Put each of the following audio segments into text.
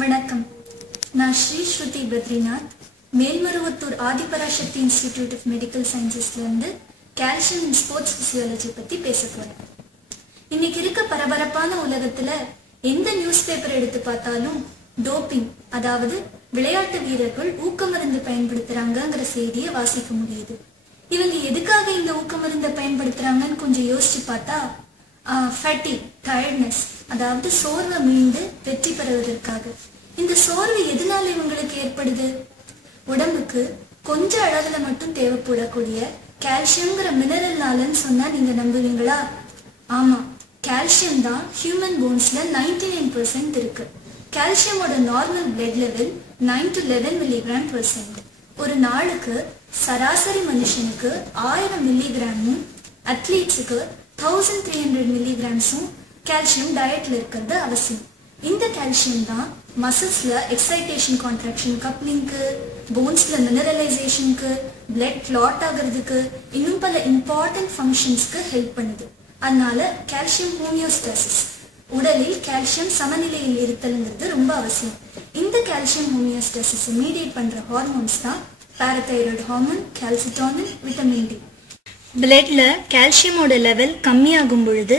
வணக்கம். நான் Sri Shruti Badrinath Melmaruvathur Adiparasakthi institute of medical சயின்சஸ்லேருந்து calcium and sports physiology பற்றி பேச போகிறேன் இன்னைக்கு இருக்க பரபரப்பான உலகத்தில் எந்த நியூஸ் பேப்பர் எடுத்து பார்த்தாலும் டோப்பிங் அதாவது விளையாட்டு வீரர்கள் ஊக்கமருந்து பயன்படுத்துகிறாங்கங்கிற செய்தியை வாசிக்க முடியுது. இவங்க எதுக்காக இந்த ஊக்கமருந்தை பயன்படுத்துகிறாங்கன்னு கொஞ்சம் யோசிச்சு பார்த்தா ஃபேட்டி டயர்ட்னஸ் அதாவது சோர்வை மீண்டு வெற்றி பெறுவதற்காக. இந்த சோர்வு எதனால இவங்களுக்கு ஏற்படுது? உடம்புக்கு கொஞ்ச அளவுல மட்டும் தேவைப்படக்கூடிய கால்சியம்ங்கிற மினரல்னாலன்னு சொன்னா நீங்க நம்புவீங்களா? ஆமா கால்சியம் தான் ஹியூமன் போன்ஸ்ல 99% நைன் பர்சன்ட் இருக்கு. கால்சியமோட normal blood level nine to eleven milligram percent ஒரு நாளுக்கு சராசரி மனுஷனுக்கு ஆயிரம் மில்லிகிராமும் அத்லீட்ஸுக்கு தௌசண்ட் த்ரீ ஹண்ட்ரட் மில்லிகிராம்ஸும் கால்சியம் டயட்ல இருக்கிறது அவசியம். இந்த கால்சியம் தான் மசில்ஸ்ல எக்ஸைட்டேஷன் கான்ட்ராக்ஷன் கப்ளிங்க்கு போன்ஸ்ல மினரலைசேஷனுக்கு பிளட் கிளாட் ஆகிறதுக்கு இன்னும் பல இம்பார்ட்டன்ட் ஃபங்க்ஷன்ஸ்க்கு ஹெல்ப் பண்ணுது. அதனால கால்சியம் ஹோமியோஸ்டாசிஸ் உடலில் கால்சியம் சமநிலையில் இருத்தல்ங்கிறது ரொம்ப அவசியம். இந்த கால்சியம் ஹோமியோஸ்டாசிஸ் மீடியேட் பண்ற ஹார்மோன்ஸ் தான் parathyroid hormone calcitonin vitamin D பிளட்ல கால்சியமோட லெவல் கம்மியாகும் பொழுது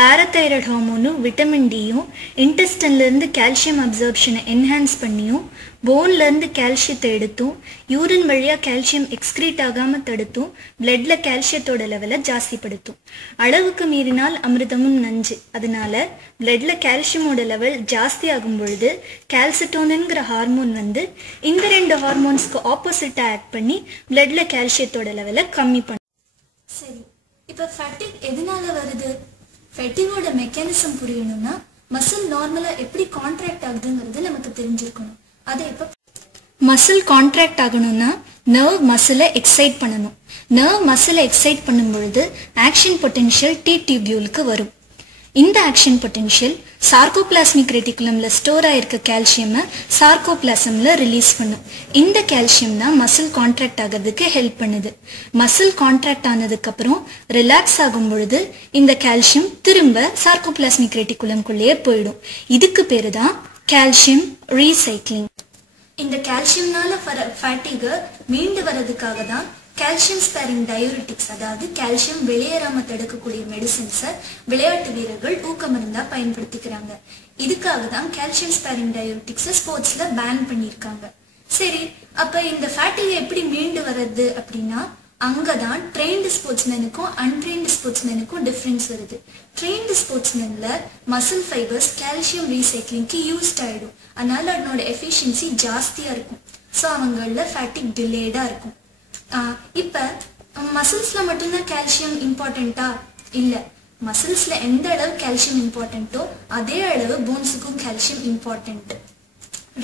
பாரதைராய்டு ஹார்மோனும் விட்டமின் டியும் இன்டெஸ்டன்ல இருந்து கால்சியம் அப்சர்ப்ஷனை என்ஹான்ஸ் பண்ணியும் போன்லேருந்து கால்சியத்தை எடுத்தும் யூரின் வழியாக கால்சியம் எக்ஸ்க்ரீட் ஆகாம தடுத்தும் பிளட்ல கால்சியத்தோட லெவலை ஜாஸ்திப்படுத்தும். அளவுக்கு மீறினால் அமிர்தமும் நஞ்சு. அதனால பிளட்ல கால்சியமோட லெவல் ஜாஸ்தி ஆகும் பொழுது கால்சிட்டோனுங்கிற ஹார்மோன் வந்து இந்த ரெண்டு ஹார்மோன்ஸ்க்கு ஆப்போசிட்டாக ஆக்ட் பண்ணி பிளட்ல கால்சியத்தோட லெவலை கம்மி பண்ணும் சரி. இப்போ ஃபேட்டிக் எதனால வருது? ஃபேட்டிகோட மெக்கானிசம் புரியணும்னா மசில் நார்மலா எப்படி கான்ட்ராக்ட் ஆகுதுங்கிறது நமக்கு தெரிஞ்சிருக்கணும். அதை இப்போ மசில் கான்ட்ராக்ட் ஆகணும்னா நர்வ் மசிலை எக்ஸைட் பண்ணணும். நர்வ் மசிலை எக்ஸைட் பண்ணும் பொழுது ஆக்ஷன் பொட்டென்ஷியல் டி டியூபியூலுக்கு வரும். இந்த ஆக்ஷன் பொட்டென்ஷியல் சார்கோபிளாஸ்மிக் ரெட்டிகுலம்ல ஸ்டோர் ஆயிருக்க கால்சியமை சார்கோபிளாசம்ல ரிலீஸ் பண்ணும். இந்த கால்சியம் தான் மசில் கான்ட்ராக்ட் ஆகிறதுக்கு ஹெல்ப் பண்ணுது. மசில் கான்ட்ராக்ட் ஆனதுக்கு அப்புறம் ரிலாக்ஸ் ஆகும் பொழுது இந்த கால்சியம் திரும்ப சார்கோபிளாஸ்மிக் ரெட்டிகுலம்குள்ளேயே போயிடும். இதுக்கு பேரு தான் கால்சியம் ரீசைக்ளிங் இந்த கால்சியம்னால வர ஃபேட்டிகை மீண்டு வர்றதுக்காக தான் கால்சியம் ஸ்பேரிங் டயூரிட்டிக்ஸ் அதாவது கால்சியம் வெளியேறாம தடுக்கக்கூடிய மெடிசின்ஸை விளையாட்டு வீரர்கள் ஊக்கமருந்தா பயன்படுத்திக்கிறாங்க. இதுக்காக தான் கால்சியம் ஸ்பேரிங் டயூரிட்டிக்ஸை ஸ்போர்ட்ஸ்ல பேன் பண்ணியிருக்காங்க. சரி அப்ப இந்த ஃபேட்டிகை எப்படி மீண்டு வர்றது அப்படின்னா அங்கதான் ட்ரெயின்டு ஸ்போர்ட்ஸ்மேனுக்கும் அன்ட்ரெயின்டு ஸ்போர்ட்ஸ்மேனுக்கும் டிஃப்ரென்ஸ் வருது. ட்ரெயின்டு ஸ்போர்ட்ஸ்மேன்ல மசில் ஃபைபர்ஸ் கால்சியம் ரீசைக்ளிங்க்கு யூஸ்ட் ஆயிடும். அதனால அதனோட எஃபிஷியன்சி ஜாஸ்தியா இருக்கும். ஸோ அவங்கள ஃபேட்டிக் டிலேடா இருக்கும். இப்ப மசில்ஸ்ல மட்டும்தான் கால்சியம் இம்பார்ட்டண்ட்டா இல்லை. மசில்ஸில் எந்த அளவு கால்சியம் இம்பார்ட்டண்ட்டோ அதே அளவு போன்ஸுக்கும் கால்சியம் இம்பார்ட்டண்ட்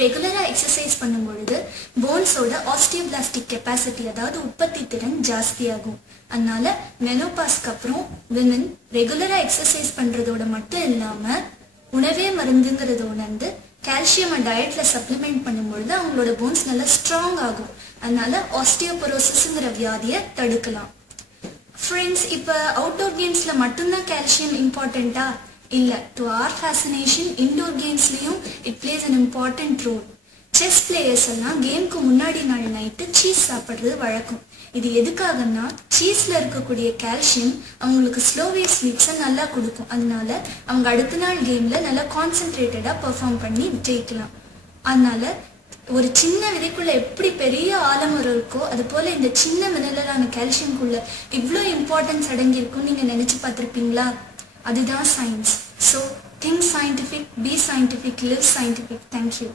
ரெகுலராக எக்ஸசைஸ் பண்ணும் பொழுது போன்ஸோட ஆஸ்டியோபிளாஸ்டிக் கெப்பாசிட்டி அதாவது உற்பத்தி திறன் ஜாஸ்தியாகும். அதனால மெனோபாஸ்க்கு அப்புறம் விமன் ரெகுலராக எக்ஸசைஸ் பண்ணுறதோட மட்டும் இல்லாமல் உணவே மருந்துங்கிறத உணர்ந்து கால்சியம் டயட்ல சப்ளிமெண்ட் பண்ணும்பொழுது அவங்களோட போன்ஸ் நல்லா ஸ்ட்ராங் ஆகும். அதனால ஆஸ்டியோபரோசிஸ்ங்கிற வியாதியை தடுக்கலாம். ஃப்ரெண்ட்ஸ் இப்போ அவுட்டோர் கேம்ஸ்ல மட்டும்தான் கால்சியம் இம்பார்ட்டண்ட்டா இல்லை to our fascination indoor கேம்ஸ்லேயும் it plays an important role chess players எல்லாம் கேம்க்கு முன்னாடி நாள் நைட்டு சீஸ் சாப்பிட்றது வழக்கம். இது எதுக்காகன்னா சீஸ்ல இருக்கக்கூடிய கால்சியம் அவங்களுக்கு ஸ்லோவே ஸ்லீப்ஸை நல்லா கொடுக்கும். அதனால அவங்க அடுத்த நாள் கேம்ல நல்லா கான்சென்ட்ரேட்டடா பெர்ஃபார்ம் பண்ணி ஜெயிக்கலாம். அதனால ஒரு சின்ன விதைக்குள்ள எப்படி பெரிய ஆலமரம் இருக்கோ அது போல இந்த சின்ன மினரலான கால்சியம்குள்ள இவ்வளோ இம்பார்ட்டன்ஸ் அடங்கியிருக்கும் நீங்க நினைச்சு பார்த்துருப்பீங்களா? அதுதான் science so think scientific be scientific live scientific thank you